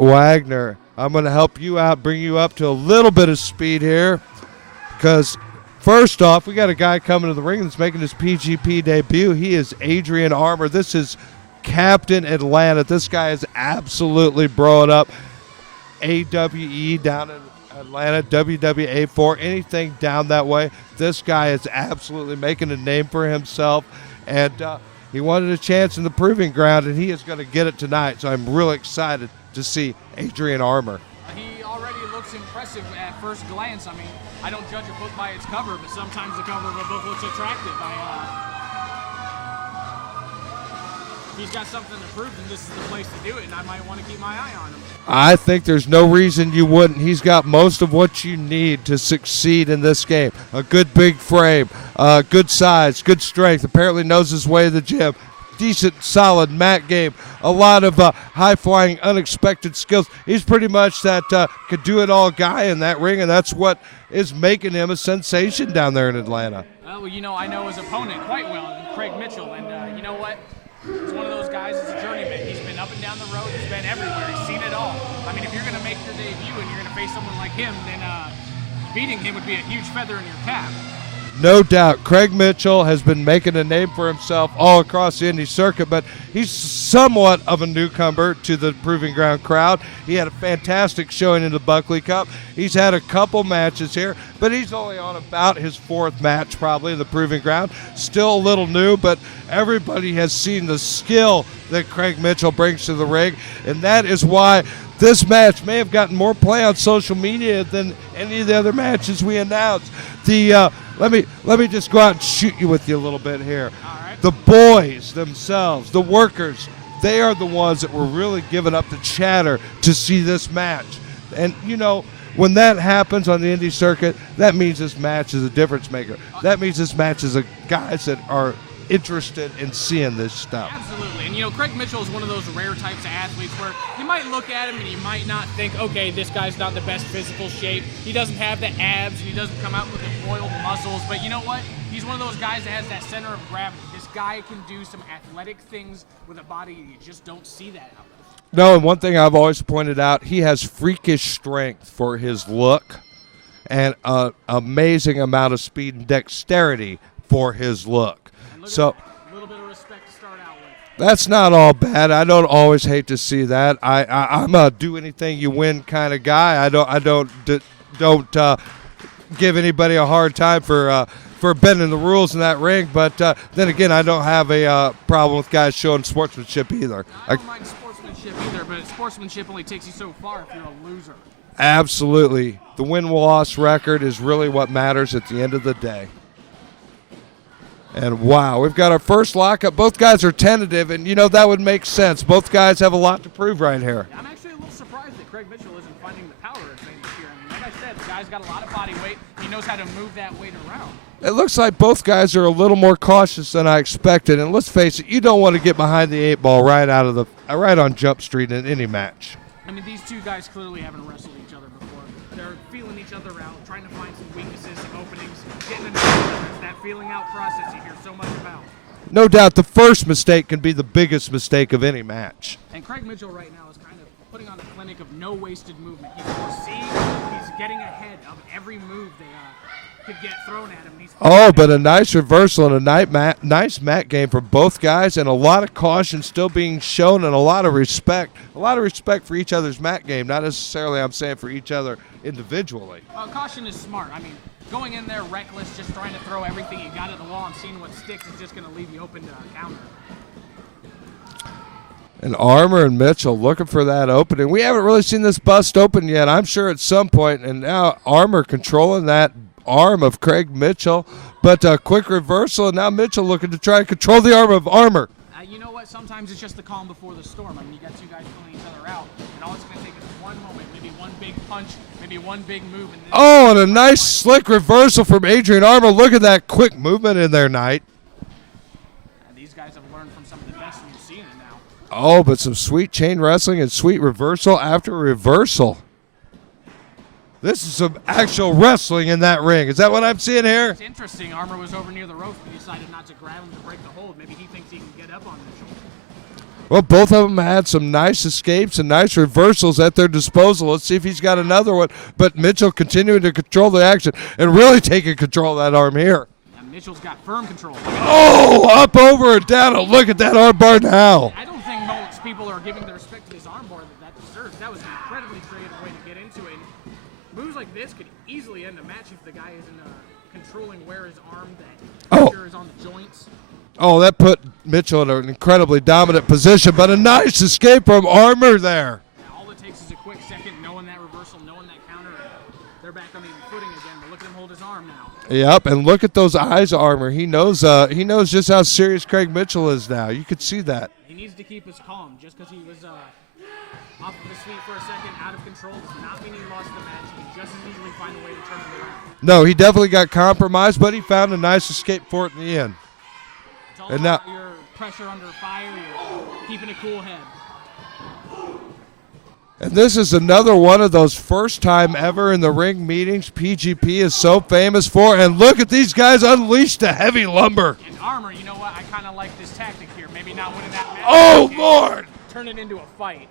right, Wagner, I'm going to help you out, bring you up to a little bit of speed here, because first off, we got a guy coming to the ring that's making his PGP debut. He is Adrian Armor. This is Captain Atlanta. This guy is absolutely blowing up AWE down in Atlanta, WWA4, anything down that way. This guy is absolutely making a name for himself, and he wanted a chance in the proving ground, and he is going to get it tonight. So I'm really excited to see Adrian Armor. He already looks impressive at first glance. I mean, I don't judge a book by its cover, but sometimes the cover of a book looks attractive. If he's got something to prove, then this is the place to do it, and I might want to keep my eye on him. I think there's no reason you wouldn't. He's got most of what you need to succeed in this game. A good big frame, good size, good strength, apparently knows his way to the gym, decent, solid mat game, a lot of high-flying, unexpected skills. He's pretty much that could-do-it-all guy in that ring, and that's what is making him a sensation down there in Atlanta. Well, you know, I know his opponent quite well, Craig Mitchell, and you know what? He's one of those guys that's a journeyman. He's been up and down the road. He's been everywhere. He's seen it all. I mean, if you're going to make your debut and you're going to face someone like him, then beating him would be a huge feather in your cap. No doubt. Craig Mitchell has been making a name for himself all across the indie circuit, but he's somewhat of a newcomer to the Proving Ground crowd. He had a fantastic showing in the Buckley Cup. He's had a couple matches here, but he's only on about his fourth match probably in the Proving Ground. Still a little new, but everybody has seen the skill that Craig Mitchell brings to the ring, and that is why this match may have gotten more play on social media than any of the other matches we announced. Let me just go out and shoot you with you a little bit here. Right. The boys themselves, the workers, they are the ones that were really giving up the chatter to see this match. And, you know, when that happens on the indie circuit, that means this match is a difference maker. That means this match is a guys that are interested in seeing this stuff. Absolutely. And, you know, Craig Mitchell is one of those rare types of athletes where you might look at him and you might not think, okay, this guy's not the best physical shape. He doesn't have the abs. He doesn't come out with the oiled muscles. But you know what? He's one of those guys that has that center of gravity. This guy can do some athletic things with a body you just don't see that out of. No, and one thing I've always pointed out, he has freakish strength for his look and an amazing amount of speed and dexterity for his look. So a little bit of respect to start out with. That's not all bad. I don't always hate to see that. I'm a do anything you win kind of guy. I don't give anybody a hard time for bending the rules in that ring. But then again, I don't have a problem with guys showing sportsmanship either. I don't mind sportsmanship either, but sportsmanship only takes you so far if you're a loser. Absolutely. The win-loss record is really what matters at the end of the day. And wow, we've got our first lockup. Both guys are tentative, and you know that would make sense. Both guys have a lot to prove right here. I'm actually a little surprised that Craig Mitchell isn't finding the power advantage here. I mean, like I said, the guy's got a lot of body weight. He knows how to move that weight around. It looks like both guys are a little more cautious than I expected. And let's face it, you don't want to get behind the eight ball right on Jump Street in any match. I mean, these two guys clearly haven't wrestled each other before. They're feeling each other out, trying to find some weaknesses, some openings, getting to know each other. It's that feeling out process you hear so much about. No doubt the first mistake can be the biggest mistake of any match. And Craig Mitchell right now is kind of putting on a clinic of no wasted movement. He's foreseeing, he's getting ahead of every move that could get thrown at him. But a nice reversal and a nice mat game for both guys, and a lot of caution still being shown, and a lot of respect. A lot of respect for each other's mat game, not necessarily, I'm saying, for each other individually. Caution is smart. I mean, going in there reckless, just trying to throw everything you got at the wall and seeing what sticks is just going to leave you open to a counter. And Armour and Mitchell looking for that opening. We haven't really seen this bust open yet. I'm sure at some point, and now Armour controlling that arm of Craig Mitchell, but a quick reversal, and now Mitchell looking to try and control the arm of Armour. You know what? Sometimes it's just the calm before the storm. I mean, you got two guys pulling each other out, and all it's going to take is one moment, maybe one big punch, maybe one big move. And a nice slick reversal from Adrian Armor. Look at that quick movement in there, Knight. And these guys have learned from some of the best, and you're seeing it now. But some sweet chain wrestling and sweet reversal after reversal. This is some actual wrestling in that ring. Is that what I'm seeing here? It's interesting. Armour was over near the rope and decided not to grab him to break the hold. Maybe he thinks he can get up on Mitchell. Well, both of them had some nice escapes and nice reversals at their disposal. Let's see if he's got another one. But Mitchell continuing to control the action and really taking control of that arm here. Yeah, Mitchell's got firm control. Oh, up, over, and down. Oh, look at that arm bar now. I don't think most people are giving the respect to this arm bar that deserves. That was an incredibly creative way to get into it. Moves like this could easily end a match if the guy isn't controlling where his arm, that pressure is on the joints. Oh, that put Mitchell in an incredibly dominant position, but a nice escape from Armor there. Yeah, all it takes is a quick second, knowing that reversal, knowing that counter, and they're back on even footing again. But look at him hold his arm now. Yep, and look at those eyes, Armor. He knows just how serious Craig Mitchell is now. You could see that. He needs to keep his calm. Just because he was off of his feet for a second, out of control, does not mean he lost the match. He can just as easily find a way to turn it around. No, he definitely got compromised, but he found a nice escape for it in the end. It's all about your pressure under fire, you're keeping a cool head. And this is another one of those first time ever in the ring meetings PGP is so famous for. And look at these guys unleash the heavy lumber. And Armor, you know what? I kind of like this tactic here. Maybe not winning that match. Oh, Lord. Turn it into a fight.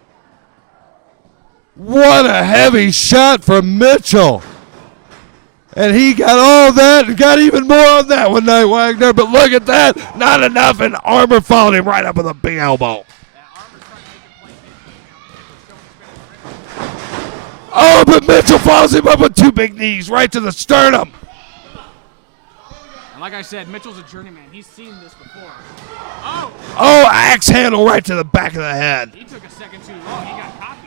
What a heavy shot from Mitchell. And he got all that and got even more on that one night, Wagner. But look at that. Not enough, and Armor followed him right up with a big elbow. Oh, but Mitchell follows him up with two big knees right to the sternum. And like I said, Mitchell's a journeyman. He's seen this before. Oh, axe handle right to the back of the head. He took a second too long. He got cocky.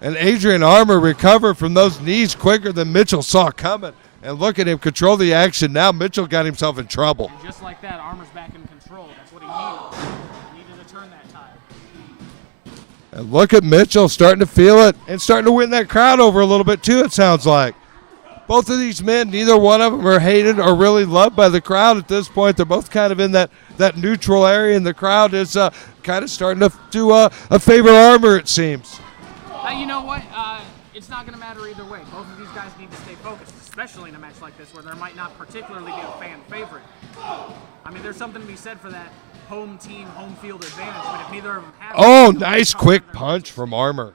And Adrian Armor recovered from those knees quicker than Mitchell saw coming. And look at him control the action. Now Mitchell got himself in trouble. And just like that, Armor's back in control. That's what he needed. He needed to turn that tide. And look at Mitchell starting to feel it and starting to win that crowd over a little bit too, it sounds like. Both of these men, neither one of them are hated or really loved by the crowd at this point. They're both kind of in that neutral area, and the crowd is kind of starting to do a favor Armor, it seems. You know what? It's not going to matter either way. Both of these guys need to stay focused, especially in a match like this where there might not particularly be a fan favorite. I mean, there's something to be said for that home team, home field advantage, but if neither of them have it, Oh, nice quick punch from Armor.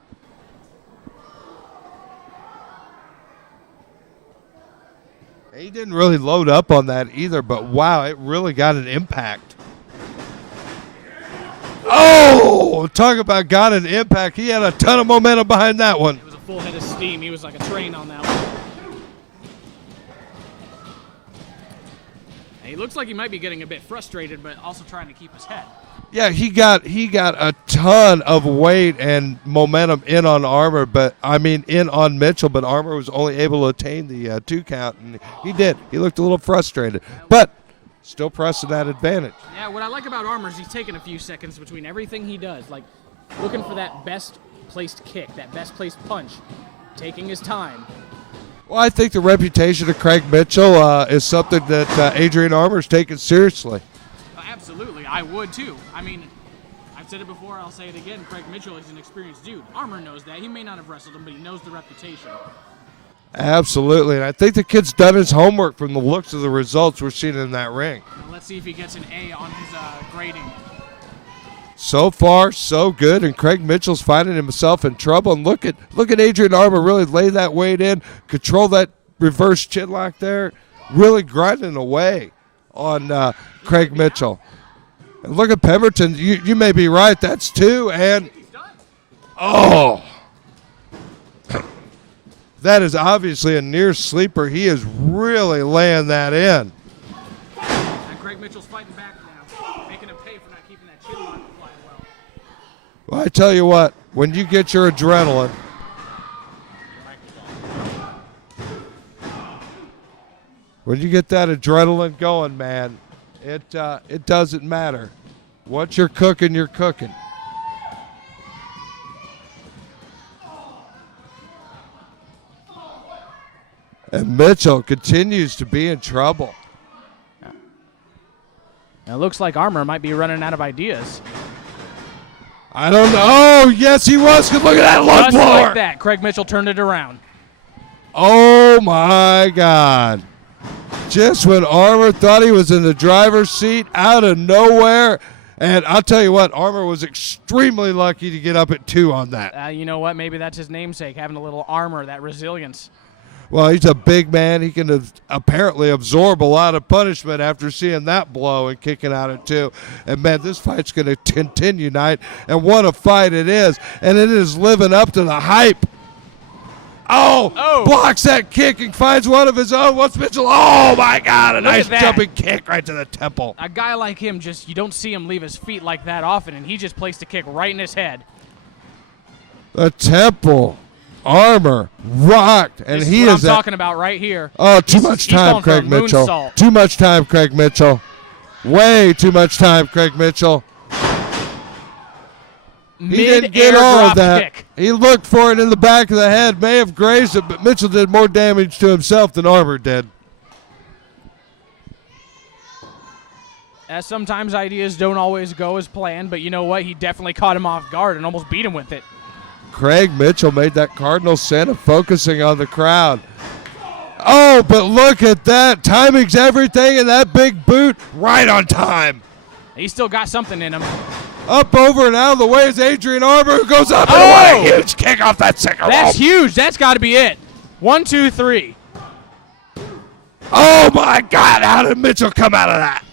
He didn't really load up on that either, but wow, it really got an impact. Oh, talk about got an impact. He had a ton of momentum behind that one. It was a full head of steam. He was like a train on that one. And he looks like he might be getting a bit frustrated, but also trying to keep his head. Yeah, he got a ton of weight and momentum in on Armor, but I mean in on Mitchell, but Armor was only able to attain the 2 count, and he did. He looked a little frustrated, but still pressing that advantage. Yeah, what I like about Armor is he's taking a few seconds between everything he does, like looking for that best placed kick, that best placed punch, taking his time. Well, I think the reputation of Craig Mitchell is something that Adrian Armour is taking seriously. Absolutely, I would too. I mean, I've said it before, I'll say it again, Craig Mitchell is an experienced dude. Armor knows that. He may not have wrestled him, but he knows the reputation. Absolutely, and I think the kid's done his homework from the looks of the results we're seeing in that ring. Now let's see if he gets an A on his grading. So far, so good, and Craig Mitchell's finding himself in trouble. And look at Adrian Armor really lay that weight in, control that reverse chin lock there, really grinding away on Craig Mitchell. And look at Pemberton. You may be right. That's 2, and oh. That is obviously a near sleeper. He is really laying that in. And Craig Mitchell's fighting back now, making him pay for not keeping that chin lock flying well. Well, I tell you what, when you get your adrenaline, when you get that adrenaline going, man, it doesn't matter. What you're cooking, you're cooking. And Mitchell continues to be in trouble. Now it looks like Armor might be running out of ideas. I don't know. Oh, yes, he was. Look at that lung Just blower. like that, Craig Mitchell turned it around. Oh, my God. Just when Armor thought he was in the driver's seat, out of nowhere, And I'll tell you what, Armor was extremely lucky to get up at 2 on that. You know what? Maybe that's his namesake, having a little armor, that resilience. Well, he's a big man. He can apparently absorb a lot of punishment after seeing that blow and kicking out at 2. And, man, this fight's going to continue tonight. And what a fight it is. And it is living up to the hype. Oh, blocks that kick and finds one of his own. What's Mitchell? Oh, my God, a nice jumping kick right to the temple. A guy like him, you don't see him leave his feet like that often, and he just placed a kick right in his head. The temple. Armor rocked, and this he is what is I'm talking about right here. Oh, too much time, Craig Mitchell. Too much time, Craig Mitchell. Way too much time, Craig Mitchell. He didn't get all of that. Kick. He looked for it in the back of the head, may have grazed it, but Mitchell did more damage to himself than Armor did. As sometimes ideas don't always go as planned, but you know what? He definitely caught him off guard and almost beat him with it. Craig Mitchell made that cardinal sin of focusing on the crowd. Oh, but look at that. Timing's everything, and that big boot right on time. He's still got something in him. Up, over, and out of the way is Adrian Armor, who goes up, and what a huge kick off that second rope. That's huge. That's got to be it. 1, 2, 3. Oh, my God. How did Mitchell come out of that?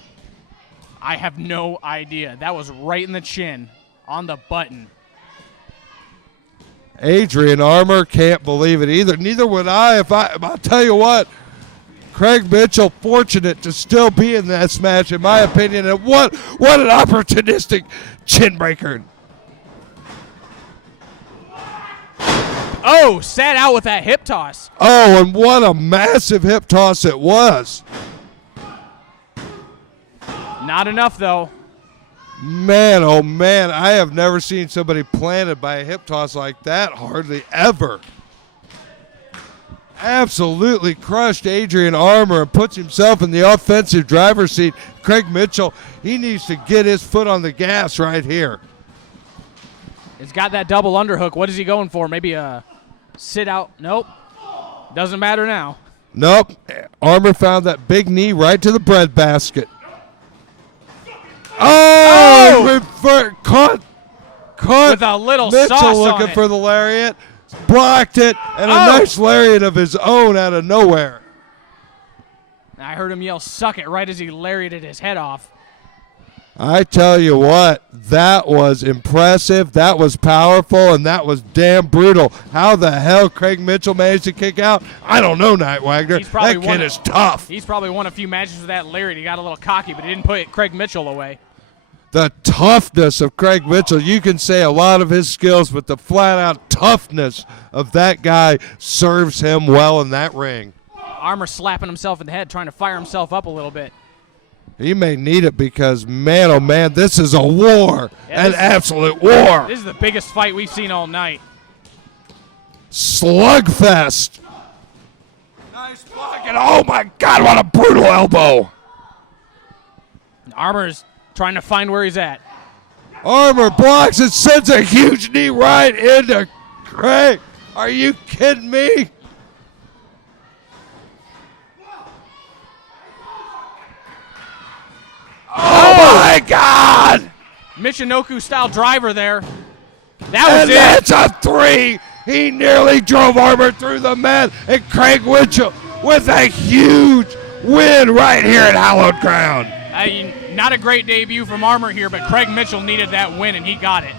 I have no idea. That was right in the chin, on the button. Adrian Armor can't believe it either. Neither would I. I'll tell you what, Craig Mitchell fortunate to still be in this match, in my opinion. And what an opportunistic chin breaker. Oh, sat out with that hip toss. Oh, and what a massive hip toss it was. Not enough, though. Man, oh man, I have never seen somebody planted by a hip toss like that, hardly ever. Absolutely crushed Adrian Armor and puts himself in the offensive driver's seat. Craig Mitchell, he needs to get his foot on the gas right here. He's got that double underhook. What is he going for? Maybe a sit out? Nope. Doesn't matter now. Nope. Armor found that big knee right to the breadbasket. Caught with a little Mitchell sauce looking on for the lariat, blocked it, and a nice lariat of his own out of nowhere. I heard him yell, "Suck it," right as he lariated his head off. I tell you what, that was impressive, that was powerful, and that was damn brutal. How the hell Craig Mitchell managed to kick out? I don't know, Night Wagner. That kid is tough. He's probably won a few matches with that lariat. He got a little cocky, but he didn't put Craig Mitchell away. The toughness of Craig Mitchell, you can say a lot of his skills, but the flat-out toughness of that guy serves him well in that ring. Armor slapping himself in the head, trying to fire himself up a little bit. He may need it because, man, oh, man, this is a war, an absolute war. This is the biggest fight we've seen all night. Slugfest. Nice block, and oh, my God, what a brutal elbow. Armor's trying to find where he's at. Armor blocks and sends a huge knee right into Craig. Are you kidding me? Oh, my God! Michinoku-style driver there. That was and it. That's a 3. He nearly drove Armor through the mat, and Craig Mitchell with a huge win right here at Hallowed Ground. Not a great debut from Armor here, but Craig Mitchell needed that win, and he got it.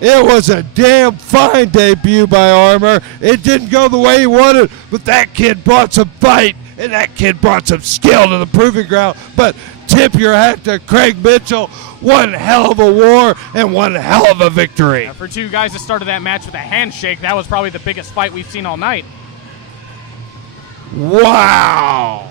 It was a damn fine debut by Armor. It didn't go the way he wanted, but that kid brought some fight, and that kid brought some skill to the proving ground. But tip your hat to Craig Mitchell. One hell of a war and one hell of a victory. For two guys that started that match with a handshake, that was probably the biggest fight we've seen all night. Wow.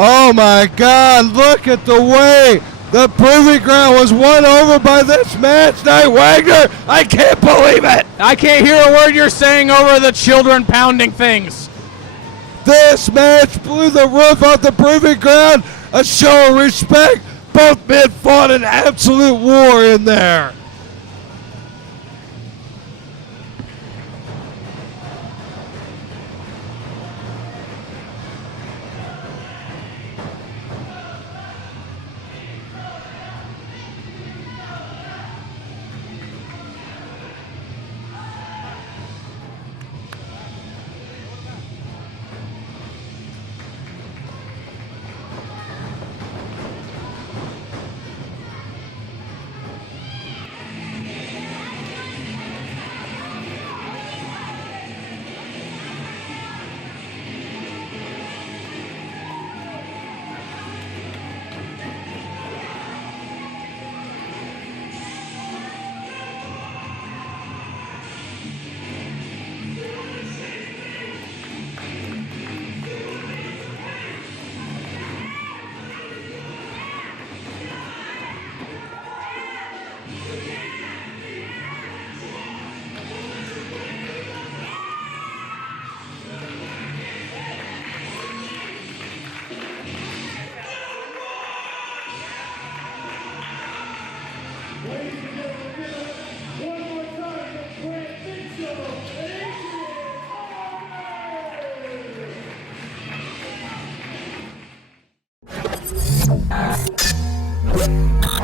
Oh, my God, look at the way The proving ground was won over by this man tonight, Wagner. I can't believe it. I can't hear a word you're saying over the children pounding things. This match blew the roof off the proving ground. A show of respect. Both men fought an absolute war in there. Adrian